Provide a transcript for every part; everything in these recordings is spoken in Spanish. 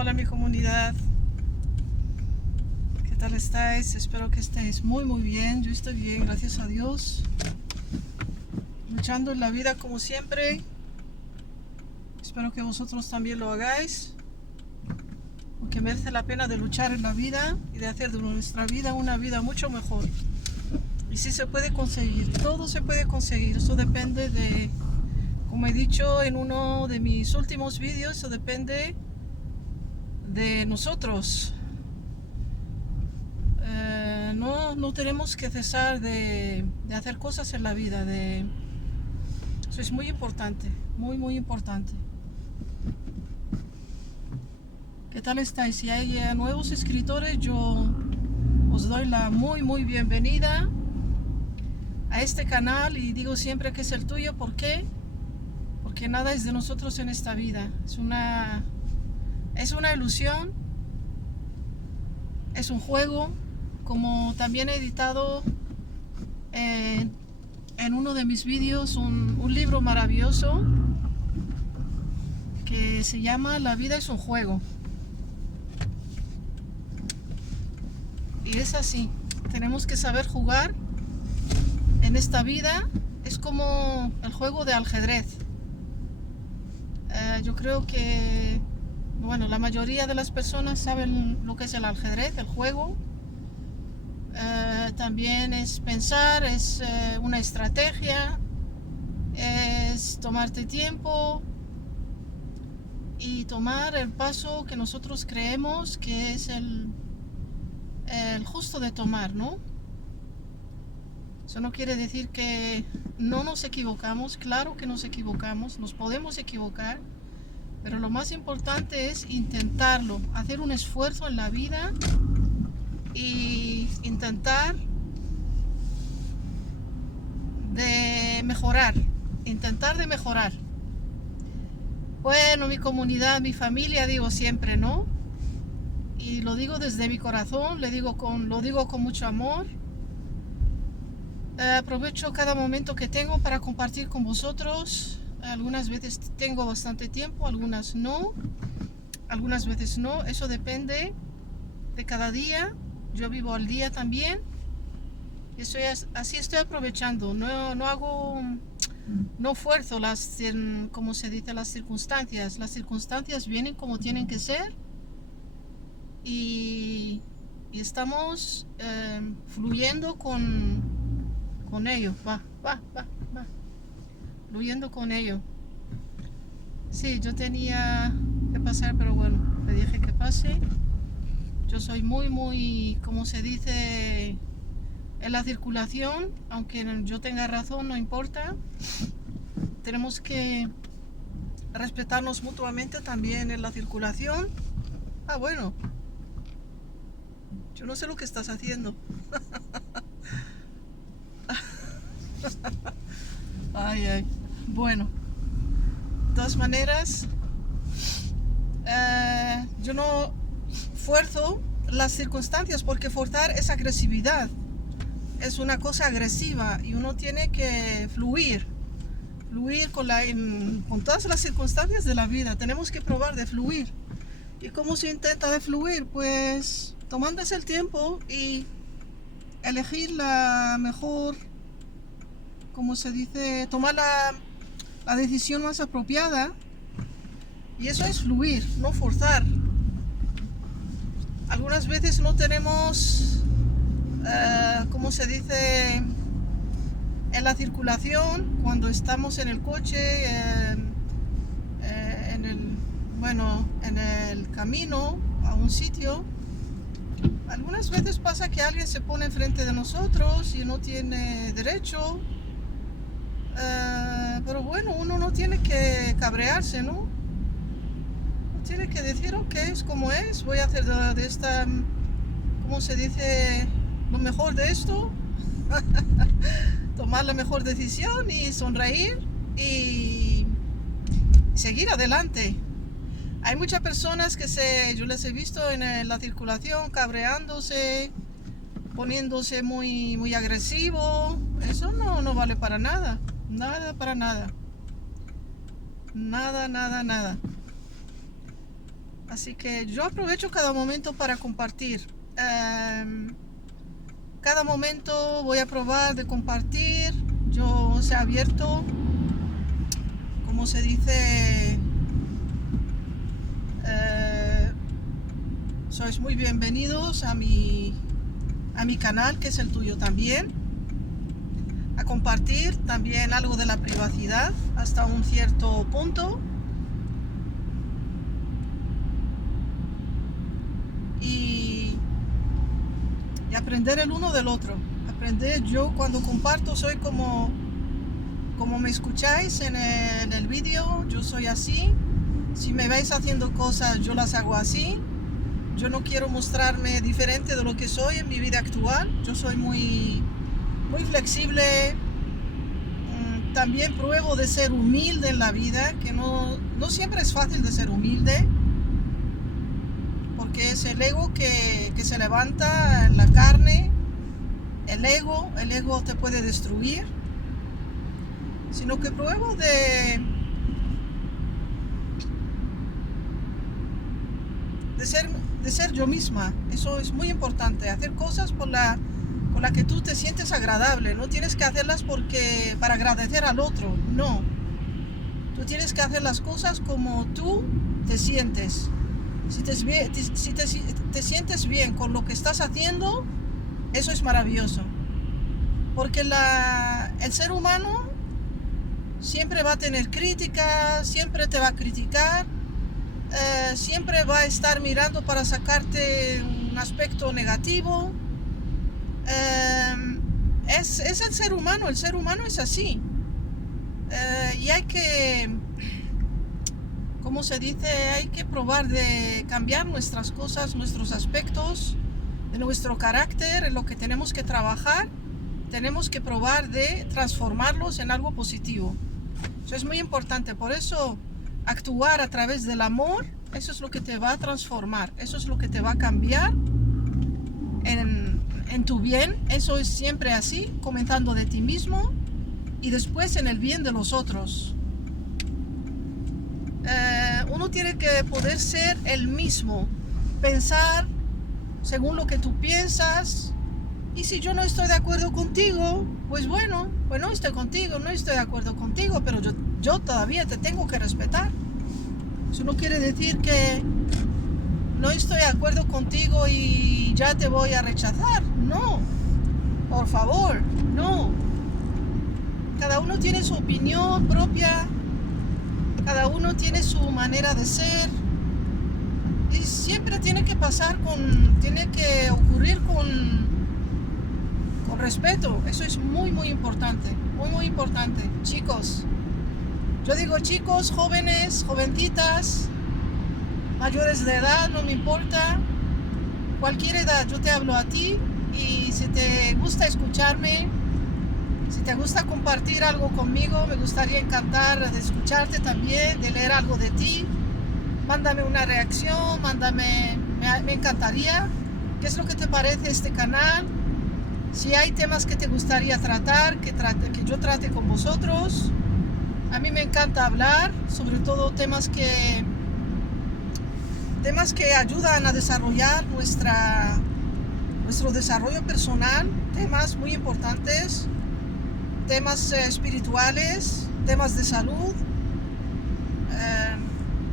Hola mi comunidad, ¿qué tal estáis? Espero que estéis muy bien. Yo estoy bien, gracias a Dios, luchando en la vida como siempre. Espero que vosotros también lo hagáis, porque merece la pena de luchar en la vida y de hacer de nuestra vida una vida mucho mejor. Y sí se puede conseguir, todo se puede conseguir. Eso depende de, como he dicho en uno de mis últimos vídeos, eso depende de nosotros. No tenemos que cesar de hacer cosas en la vida. Eso es muy importante, muy importante. ¿Qué tal estáis? Si hay nuevos escritores, yo os doy la muy bienvenida a este canal, y digo siempre que es el tuyo. ¿Por qué? Porque nada es de nosotros en esta vida. Es una ilusión, es un juego. Como también he editado en uno de mis vídeos un libro maravilloso que se llama La vida es un juego. Y es así, tenemos que saber jugar en esta vida. Es como el juego de ajedrez. Yo creo que, bueno, la mayoría de las personas saben lo que es el ajedrez, el juego. También es pensar, es una estrategia, es tomarte tiempo y tomar el paso que nosotros creemos que es el justo de tomar, ¿no? Eso no quiere decir que no nos equivocamos. Claro que nos equivocamos, nos podemos equivocar, pero lo más importante es intentarlo, hacer un esfuerzo en la vida y intentar de mejorar, Bueno, mi comunidad, mi familia, digo siempre, ¿no? Y lo digo desde mi corazón, lo digo con mucho amor. Aprovecho cada momento que tengo para compartir con vosotros. Algunas veces tengo bastante tiempo, algunas veces no. Eso depende de cada día. Yo vivo al día también. Así estoy aprovechando. No fuerzo como se dice, las circunstancias. Las circunstancias vienen como tienen que ser. Y estamos fluyendo con ello. Va. Fluyendo con ello. Sí, yo tenía que pasar, pero bueno, le dije que pase. Yo soy muy, como se dice, en la circulación. Aunque yo tenga razón, no importa. Tenemos que respetarnos mutuamente también en la circulación. Bueno, yo no sé lo que estás haciendo. Ay. Bueno, de todas maneras, yo no fuerzo las circunstancias, porque forzar es agresividad. Es una cosa agresiva y uno tiene que fluir con todas las circunstancias de la vida. Tenemos que probar de fluir. ¿Y cómo se intenta de fluir? Pues tomándose el tiempo y elegir la mejor, como se dice, tomar la decisión más apropiada. Y eso es fluir, no forzar. Algunas veces no tenemos, como se dice, en la circulación, cuando estamos en el coche, en el camino a un sitio. Algunas veces pasa que alguien se pone enfrente de nosotros y no tiene derecho. Pero bueno, uno no tiene que cabrearse, ¿no? Uno tiene que decir, ok, es como es, voy a hacer de esta, ¿cómo se dice?, lo mejor de esto. Tomar la mejor decisión y sonreír y seguir adelante. Hay muchas personas que yo les he visto en la circulación cabreándose, poniéndose muy agresivo. Eso no vale para nada. Nada. Así que yo aprovecho cada momento para compartir. Cada momento voy a probar de compartir. Yo se ha abierto, como se dice, sois muy bienvenidos a mi canal, que es el tuyo también, a compartir también algo de la privacidad hasta un cierto punto. Y aprender el uno del otro. Aprender, yo cuando comparto soy como me escucháis en el vídeo, yo soy así. Si me veis haciendo cosas, yo las hago así. Yo no quiero mostrarme diferente de lo que soy en mi vida actual. Yo soy muy flexible. También pruebo de ser humilde en la vida, que no siempre es fácil de ser humilde, porque es el ego que se levanta en la carne. El ego te puede destruir, sino que pruebo de ser yo misma. Eso es muy importante, hacer cosas por la que tú te sientes agradable. No tienes que hacerlas para agradecer al otro, no. Tú tienes que hacer las cosas como tú te sientes. Si te sientes bien con lo que estás haciendo, eso es maravilloso. Porque el ser humano siempre va a tener críticas, siempre te va a criticar, siempre va a estar mirando para sacarte un aspecto negativo. Es el ser humano es así. Y hay que, como se dice, hay que probar de cambiar nuestras cosas, nuestros aspectos, de nuestro carácter, en lo que tenemos que trabajar. Tenemos que probar de transformarlos en algo positivo. Eso es muy importante. Por eso, actuar a través del amor, eso es lo que te va a transformar. Eso es lo que te va a cambiar en tu bien. Eso es siempre así, comenzando de ti mismo y después en el bien de los otros. Uno tiene que poder ser el mismo, pensar según lo que tú piensas. Y si yo no estoy de acuerdo contigo, pues bueno, pues no estoy contigo, no estoy de acuerdo contigo, pero yo todavía te tengo que respetar. Eso no quiere decir que no estoy de acuerdo contigo y ya te voy a rechazar. No, por favor, no. Cada uno tiene su opinión propia, cada uno tiene su manera de ser. Y siempre tiene que ocurrir con respeto. Eso es muy importante, muy importante. Chicos, yo digo chicos, jóvenes, jovencitas, mayores de edad, no me importa, cualquier edad, yo te hablo a ti. Y si te gusta escucharme, si te gusta compartir algo conmigo, me gustaría encantar de escucharte también, de leer algo de ti. Mándame una reacción, me encantaría. ¿Qué es lo que te parece este canal? Si hay temas que te gustaría tratar, que yo trate con vosotros. A mí me encanta hablar, sobre todo temas que ayudan a desarrollar nuestro desarrollo personal, temas muy importantes, temas espirituales, temas de salud.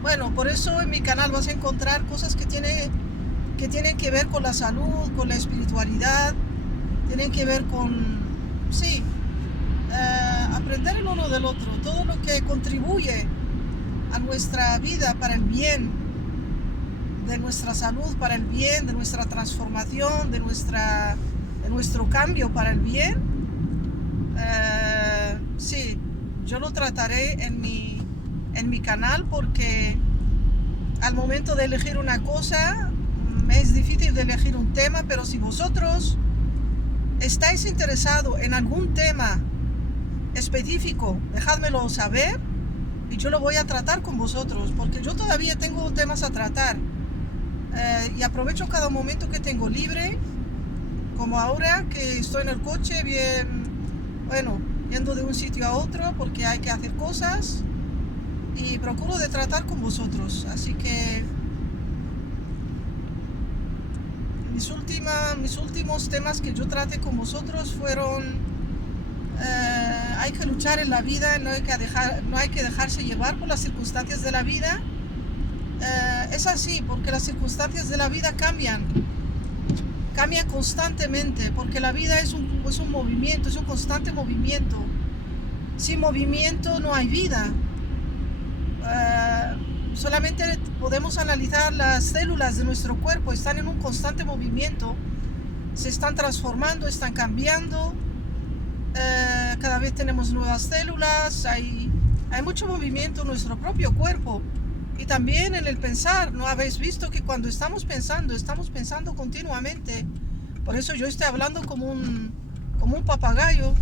Bueno, por eso en mi canal vas a encontrar cosas que tienen que ver con la salud, con la espiritualidad. Tienen que ver con, sí, aprender el uno del otro, todo lo que contribuye a nuestra vida para el bien de nuestra salud, para el bien de nuestra transformación, de nuestro cambio para el bien. Sí, yo lo trataré en mi canal, porque al momento de elegir una cosa me es difícil de elegir un tema, pero si vosotros estáis interesados en algún tema específico, dejádmelo saber y yo lo voy a tratar con vosotros, porque yo todavía tengo temas a tratar. Y aprovecho cada momento que tengo libre, como ahora que estoy en el coche, yendo de un sitio a otro porque hay que hacer cosas, y procuro de tratar con vosotros. Así que mis últimos temas que yo traté con vosotros fueron hay que luchar en la vida, no hay que dejarse llevar por las circunstancias de la vida. Es así, porque las circunstancias de la vida cambian constantemente, porque la vida es un movimiento, es un constante movimiento. Sin movimiento no hay vida. Solamente podemos analizar las células de nuestro cuerpo, están en un constante movimiento, se están transformando, están cambiando, cada vez tenemos nuevas células, hay mucho movimiento en nuestro propio cuerpo y también en el pensar. ¿No habéis visto que cuando estamos pensando continuamente? Por eso yo estoy hablando como un papagayo.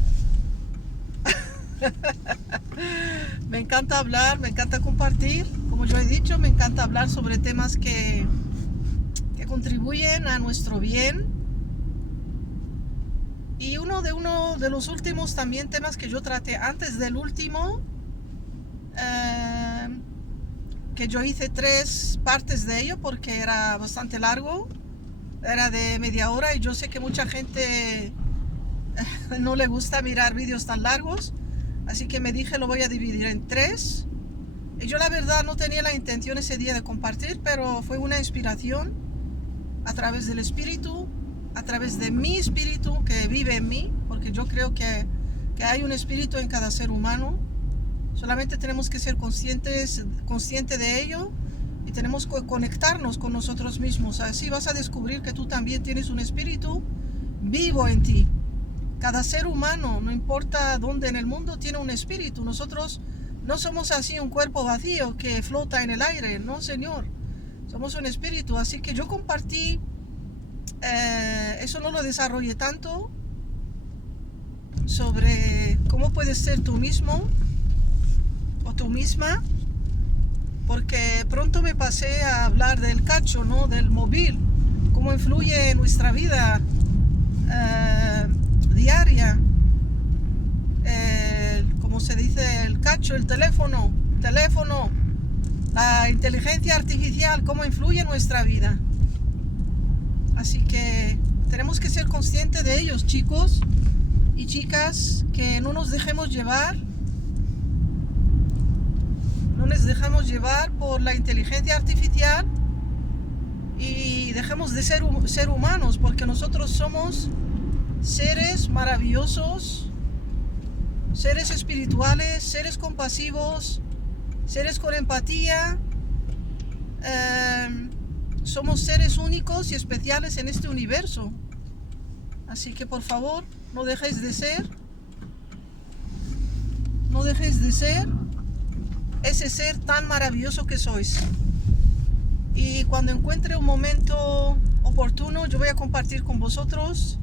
Me encanta hablar, me encanta compartir. Como yo he dicho, me encanta hablar sobre temas que contribuyen a nuestro bien. Y uno de los últimos también temas que yo traté antes del último, que yo hice 3 partes de ello porque era bastante largo, era de media hora y yo sé que mucha gente no le gusta mirar vídeos tan largos. Así que me dije, lo voy a dividir en 3. Y yo la verdad no tenía la intención ese día de compartir, pero fue una inspiración a través del Espíritu, a través de mi Espíritu que vive en mí, porque yo creo que hay un Espíritu en cada ser humano. Solamente tenemos que ser conscientes de ello y tenemos que conectarnos con nosotros mismos. Así vas a descubrir que tú también tienes un Espíritu vivo en ti. Cada ser humano, no importa dónde en el mundo, tiene un espíritu. Nosotros no somos así un cuerpo vacío que flota en el aire. No, Señor. Somos un espíritu. Así que yo compartí, eso no lo desarrollé tanto, sobre cómo puedes ser tú mismo o tú misma. Porque pronto me pasé a hablar del cacho, ¿no? Del móvil. Cómo influye en nuestra vida diaria, como se dice, el cacho, el teléfono, la inteligencia artificial, cómo influye en nuestra vida. Así que tenemos que ser conscientes de ellos, chicos y chicas, que no nos dejemos llevar por la inteligencia artificial y dejemos de ser humanos, porque nosotros somos seres maravillosos, seres espirituales, seres compasivos, seres con empatía. Somos seres únicos y especiales en este universo. Así que por favor, no dejéis de ser ese ser tan maravilloso que sois. Y cuando encuentre un momento oportuno, yo voy a compartir con vosotros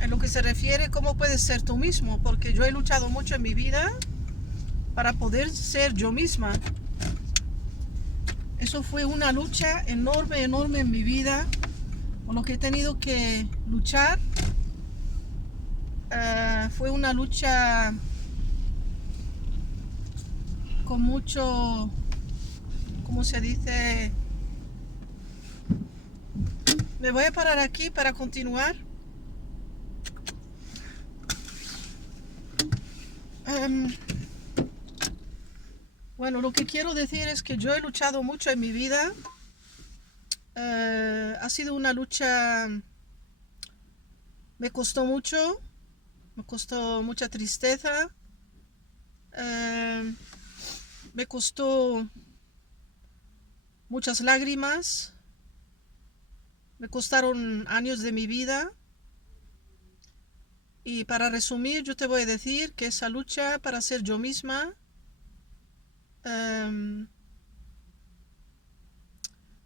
en lo que se refiere cómo puedes ser tú mismo, porque yo he luchado mucho en mi vida para poder ser yo misma. Eso fue una lucha enorme en mi vida, por lo que he tenido que luchar. Fue una lucha con mucho, ¿cómo se dice? Me voy a parar aquí para continuar. Bueno, lo que quiero decir es que yo he luchado mucho en mi vida. Ha sido una lucha, me costó mucha tristeza, me costó muchas lágrimas, me costaron años de mi vida. Y para resumir, yo te voy a decir que esa lucha para ser yo misma,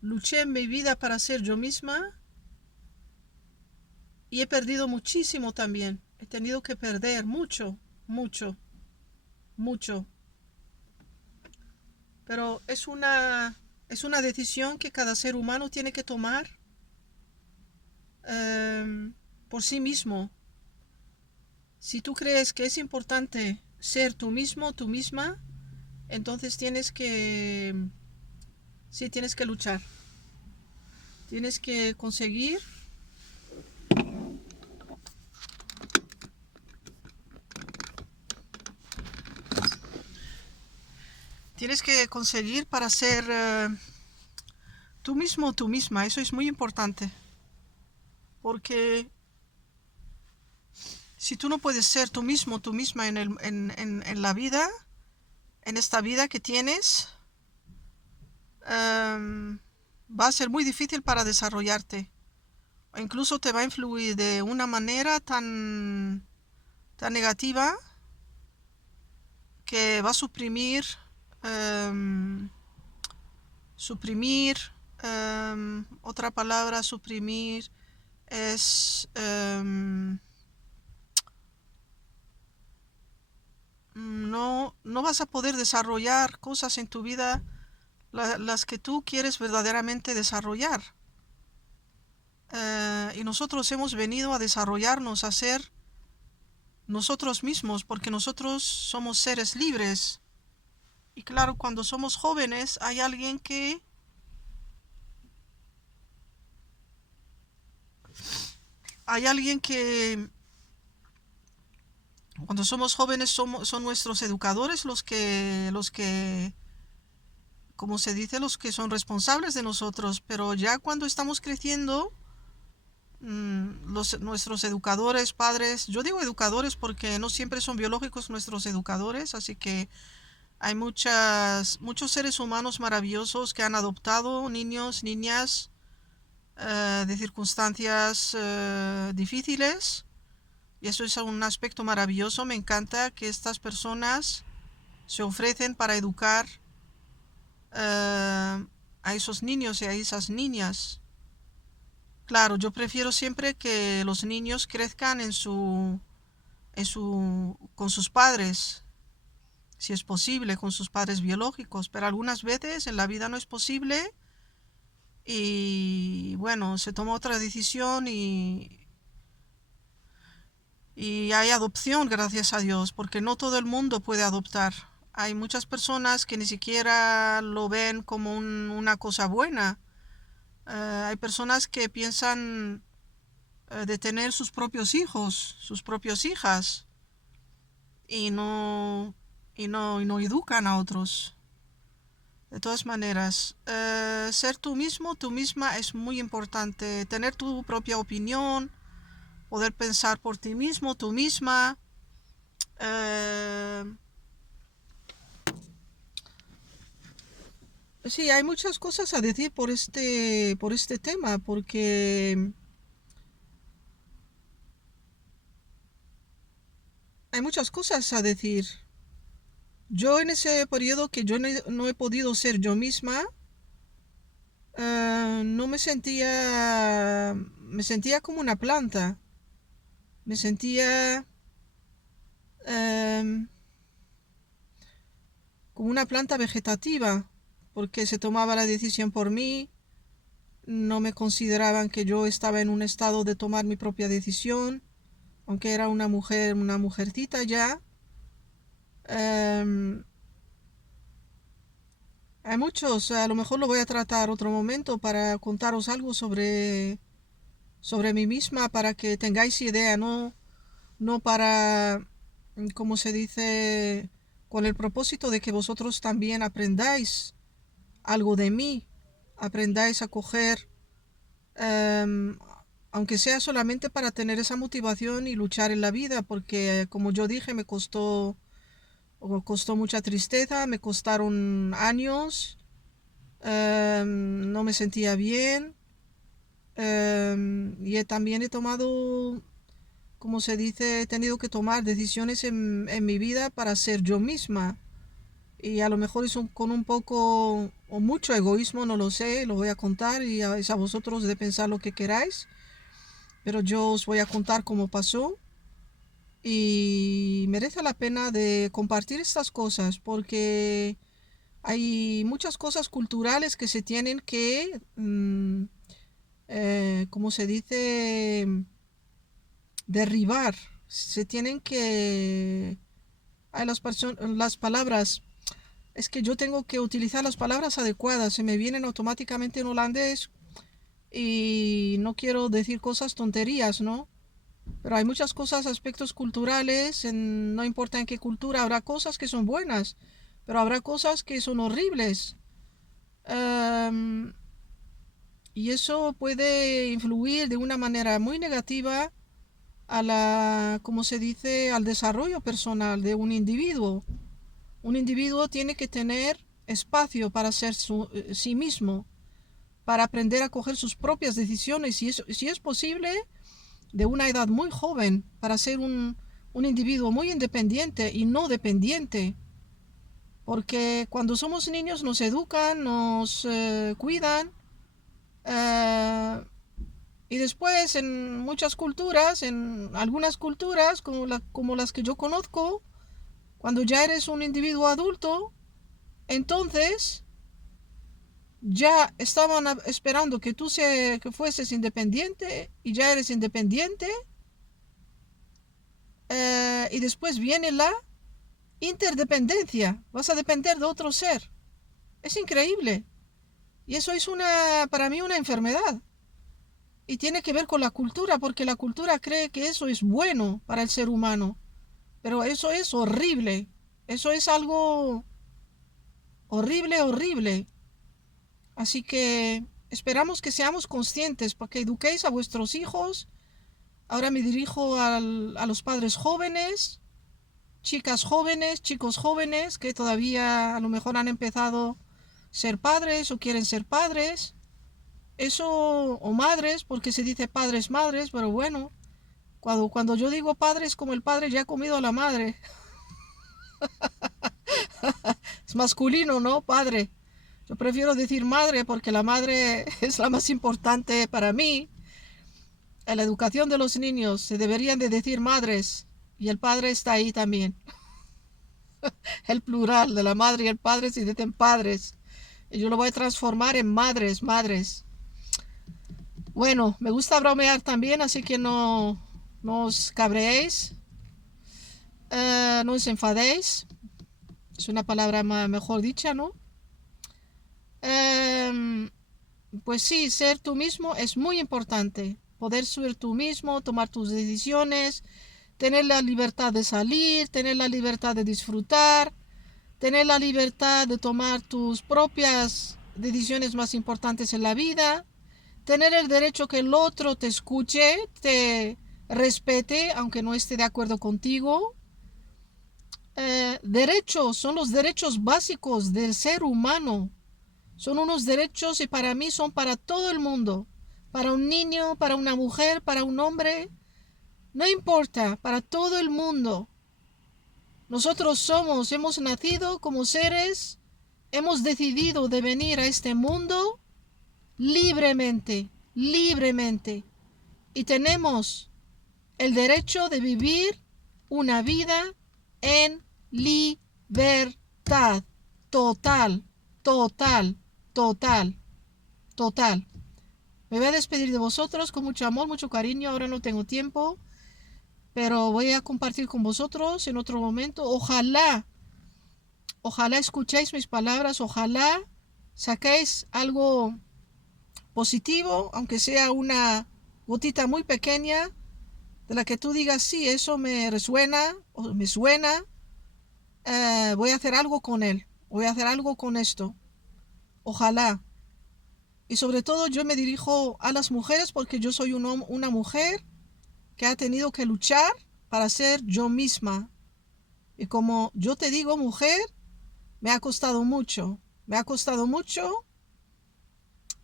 luché en mi vida para ser yo misma y he perdido muchísimo también. He tenido que perder mucho. Pero es una decisión que cada ser humano tiene que tomar por sí mismo. Si tú crees que es importante ser tú mismo, tú misma, entonces tienes que luchar. Tienes que conseguir para ser tú mismo o tú misma. Eso es muy importante. Porque si tú no puedes ser tú mismo o tú misma en la vida, en esta vida que tienes, va a ser muy difícil para desarrollarte. O incluso te va a influir de una manera tan negativa que va a suprimir otra palabra suprimir es no vas a poder desarrollar cosas en tu vida las que tú quieres verdaderamente desarrollar. Y nosotros hemos venido a desarrollarnos, a ser nosotros mismos, porque nosotros somos seres libres. Y claro, cuando somos jóvenes hay alguien que cuando somos jóvenes son nuestros educadores los que como se dice, los que son responsables de nosotros, pero ya cuando estamos creciendo, nuestros educadores, padres, yo digo educadores porque no siempre son biológicos nuestros educadores, así que hay muchos seres humanos maravillosos que han adoptado niños, niñas de circunstancias difíciles, y eso es un aspecto maravilloso. Me encanta que estas personas se ofrecen para educar a esos niños y a esas niñas. Claro, yo prefiero siempre que los niños crezcan con sus padres, si es posible, con sus padres biológicos, pero algunas veces en la vida no es posible y bueno, se toma otra decisión y hay adopción, gracias a Dios, porque no todo el mundo puede adoptar. Hay muchas personas que ni siquiera lo ven como una cosa buena. Hay personas que piensan de tener sus propios hijos, sus propias hijas, y no educan a otros. De todas maneras, ser tú mismo, tú misma es muy importante. Tener tu propia opinión, poder pensar por ti mismo, tú misma. Sí, hay muchas cosas a decir por este tema, porque hay muchas cosas a decir. Yo en ese periodo que yo no he podido ser yo misma, no me sentía como una planta. Me sentía como una planta vegetativa, porque se tomaba la decisión por mí, no me consideraban que yo estaba en un estado de tomar mi propia decisión, aunque era una mujercita ya. Hay muchos, a lo mejor lo voy a tratar otro momento para contaros algo sobre mí misma, para que tengáis idea, no para, como se dice, con el propósito de que vosotros también aprendáis algo de mí, aprendáis a coger, em, aunque sea solamente para tener esa motivación y luchar en la vida, porque como yo dije, me costó mucha tristeza, me costaron años, no me sentía bien, y también he tomado, como se dice, he tenido que tomar decisiones en mi vida para ser yo misma. Y a lo mejor con un poco o mucho egoísmo, no lo sé, lo voy a contar y es a vosotros de pensar lo que queráis. Pero yo os voy a contar cómo pasó y merece la pena de compartir estas cosas porque hay muchas cosas culturales que se tienen que, como se dice, derribar. Se tienen que... Hay las palabras. Es que yo tengo que utilizar las palabras adecuadas. Se me vienen automáticamente en holandés y no quiero decir cosas tonterías, ¿no? Pero hay muchas cosas, aspectos culturales, no importa en qué cultura, habrá cosas que son buenas, pero habrá cosas que son horribles. Em, y eso puede influir de una manera muy negativa a como se dice, al desarrollo personal de un individuo. Un individuo tiene que tener espacio para ser sí mismo, para aprender a coger sus propias decisiones, si es posible, de una edad muy joven, para ser un individuo muy independiente y no dependiente. Porque cuando somos niños nos educan, nos cuidan, eh, y después en muchas culturas, en algunas culturas como las que yo conozco, cuando ya eres un individuo adulto, entonces ya estaban esperando que que fueses independiente y ya eres independiente, y después viene la interdependencia. Vas a depender de otro ser. Es increíble. Y eso es para mí una enfermedad. Y tiene que ver con la cultura, porque la cultura cree que eso es bueno para el ser humano. Pero eso es horrible. Eso es algo horrible, horrible. Así que esperamos que seamos conscientes para que eduquéis a vuestros hijos. Ahora me dirijo a los padres jóvenes, chicas jóvenes, chicos jóvenes que todavía a lo mejor han empezado a ser padres o quieren ser padres. Eso, o madres, porque se dice padres, madres, pero bueno, cuando yo digo padre es como el padre ya ha comido a la madre. Es masculino, ¿no? Padre. Yo prefiero decir madre porque la madre es la más importante para mí. En la educación de los niños se deberían de decir madres y el padre está ahí también. El plural de la madre y el padre se dicen padres. Y yo lo voy a transformar en madres, madres. Bueno, me gusta bromear también, así que no os cabreéis, no os enfadéis. Es una palabra mejor dicha, ¿no? Eh, pues sí, ser tú mismo es muy importante. Poder ser tú mismo, tomar tus decisiones, tener la libertad de salir, tener la libertad de disfrutar, tener la libertad de tomar tus propias decisiones más importantes en la vida, tener el derecho que el otro te escuche, te respete, aunque no esté de acuerdo contigo. Derechos son los derechos básicos del ser humano. Son unos derechos y para mí son para todo el mundo. Para un niño, para una mujer, para un hombre. No importa, para todo el mundo. Nosotros hemos nacido como seres, hemos decidido de venir a este mundo libremente, libremente. Y tenemos el derecho de vivir una vida en libertad. Total, total, total, total. Me voy a despedir de vosotros con mucho amor, mucho cariño. Ahora no tengo tiempo, pero voy a compartir con vosotros en otro momento. Ojalá escuchéis mis palabras, ojalá saquéis algo positivo, aunque sea una gotita muy pequeña, de la que tú digas, sí, eso me resuena o me suena, voy a hacer algo con él, voy a hacer algo con esto. Ojalá. Y sobre todo yo me dirijo a las mujeres porque yo soy una mujer que ha tenido que luchar para ser yo misma. Y como yo te digo, mujer, me ha costado mucho. Me ha costado mucho,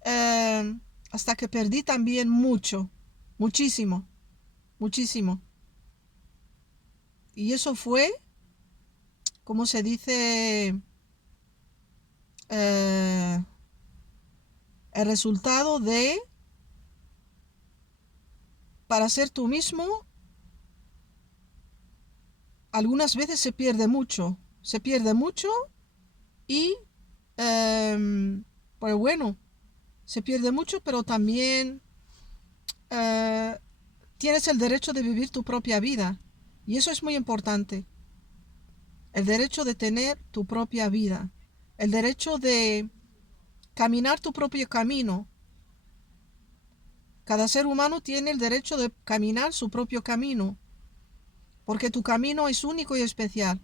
hasta que perdí también mucho. Muchísimo. Muchísimo. Y eso fue, como se dice, eh, el resultado de, para ser tú mismo, algunas veces se pierde mucho y, pues bueno, se pierde mucho, pero también eh, tienes el derecho de vivir tu propia vida. Y eso es muy importante. El derecho de tener tu propia vida. El derecho de caminar tu propio camino. Cada ser humano tiene el derecho de caminar su propio camino, porque tu camino es único y especial.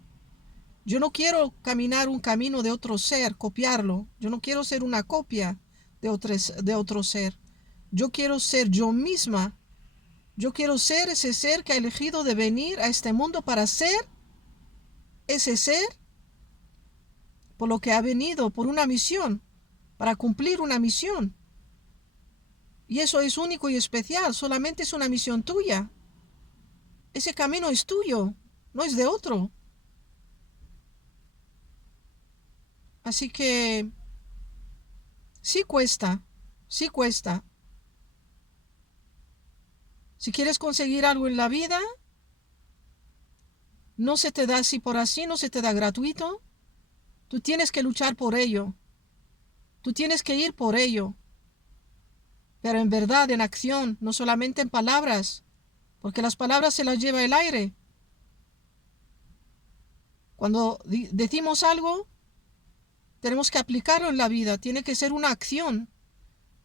Yo no quiero caminar un camino de otro ser, copiarlo. Yo no quiero ser una copia de otro ser. Yo quiero ser yo misma. Yo quiero ser ese ser que ha elegido de venir a este mundo para ser ese ser por lo que ha venido, por una misión, para cumplir una misión. Y eso es único y especial, solamente es una misión tuya. Ese camino es tuyo, no es de otro. Así que sí cuesta, sí cuesta. Si quieres conseguir algo en la vida, no se te da así por así, no se te da gratuito. Tú tienes que luchar por ello. Tú tienes que ir por ello. Pero en verdad, en acción, no solamente en palabras, porque las palabras se las lleva el aire. Cuando decimos algo, tenemos que aplicarlo en la vida, tiene que ser una acción,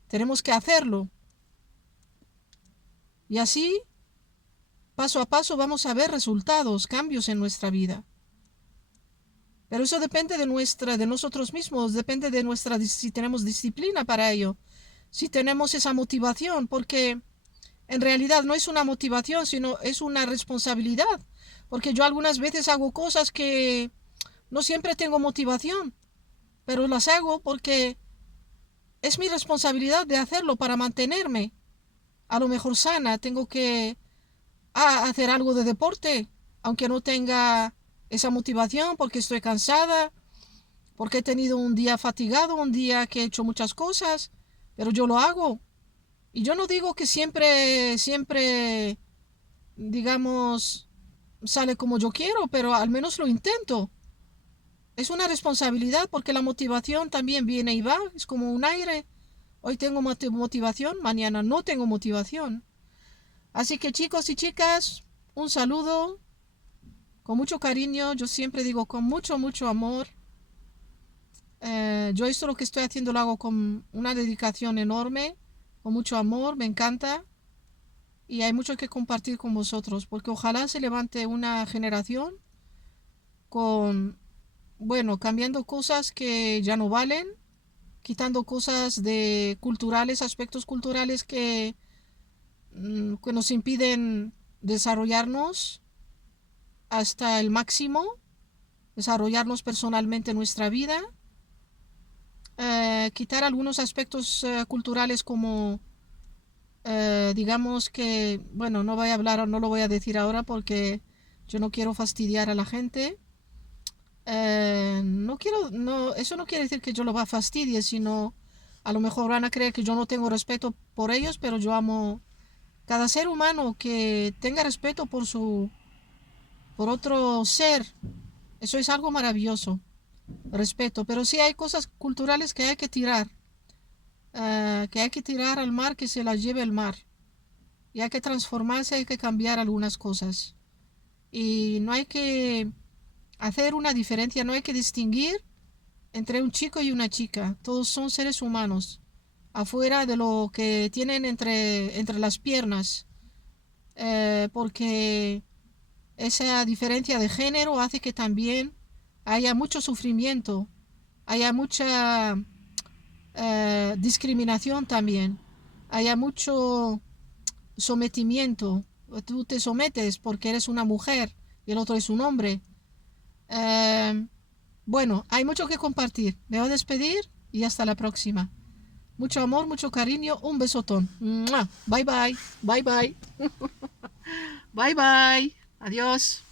tenemos que hacerlo. Y así, paso a paso, vamos a ver resultados, cambios en nuestra vida. Pero eso depende de nosotros mismos, depende de si tenemos disciplina para ello, si tenemos esa motivación, porque en realidad no es una motivación, sino es una responsabilidad. Porque yo algunas veces hago cosas que no siempre tengo motivación, pero las hago porque es mi responsabilidad de hacerlo para mantenerme. A lo mejor sana, tengo que hacer algo de deporte, aunque no tenga esa motivación porque estoy cansada, porque he tenido un día fatigado, un día que he hecho muchas cosas, pero yo lo hago. Y yo no digo que siempre, digamos, sale como yo quiero, pero al menos lo intento. Es una responsabilidad porque la motivación también viene y va, es como un aire. Hoy tengo motivación, mañana no tengo motivación. Así que chicos y chicas, un saludo con mucho cariño, yo siempre digo con mucho, mucho amor. Yo esto lo que estoy haciendo lo hago con una dedicación enorme, con mucho amor, me encanta. Y hay mucho que compartir con vosotros, porque ojalá se levante una generación con, bueno, cambiando cosas que ya no valen, quitando cosas de culturales, aspectos culturales que nos impiden desarrollarnos hasta el máximo, desarrollarnos personalmente en nuestra vida, quitar algunos aspectos culturales como digamos que, bueno, no voy a hablar, no lo voy a decir ahora porque yo no quiero fastidiar a la gente. No quiero, no, eso no quiere decir que yo lo va a fastidiar, sino a lo mejor van a creer que yo no tengo respeto por ellos, pero yo amo cada ser humano que tenga respeto por otro ser. Eso es algo maravilloso, respeto. Pero sí hay cosas culturales que hay que tirar al mar, que se las lleve el mar. Y hay que transformarse, hay que cambiar algunas cosas. Y no hay que hacer una diferencia, no hay que distinguir entre un chico y una chica. Todos son seres humanos, afuera de lo que tienen entre las piernas. Porque esa diferencia de género hace que también haya mucho sufrimiento, haya mucha discriminación también, haya mucho sometimiento. Tú te sometes porque eres una mujer y el otro es un hombre. Bueno, hay mucho que compartir. Me voy a despedir y hasta la próxima. Mucho amor, mucho cariño, un besotón. ¡Mua! Bye bye, bye bye, bye bye. Adiós.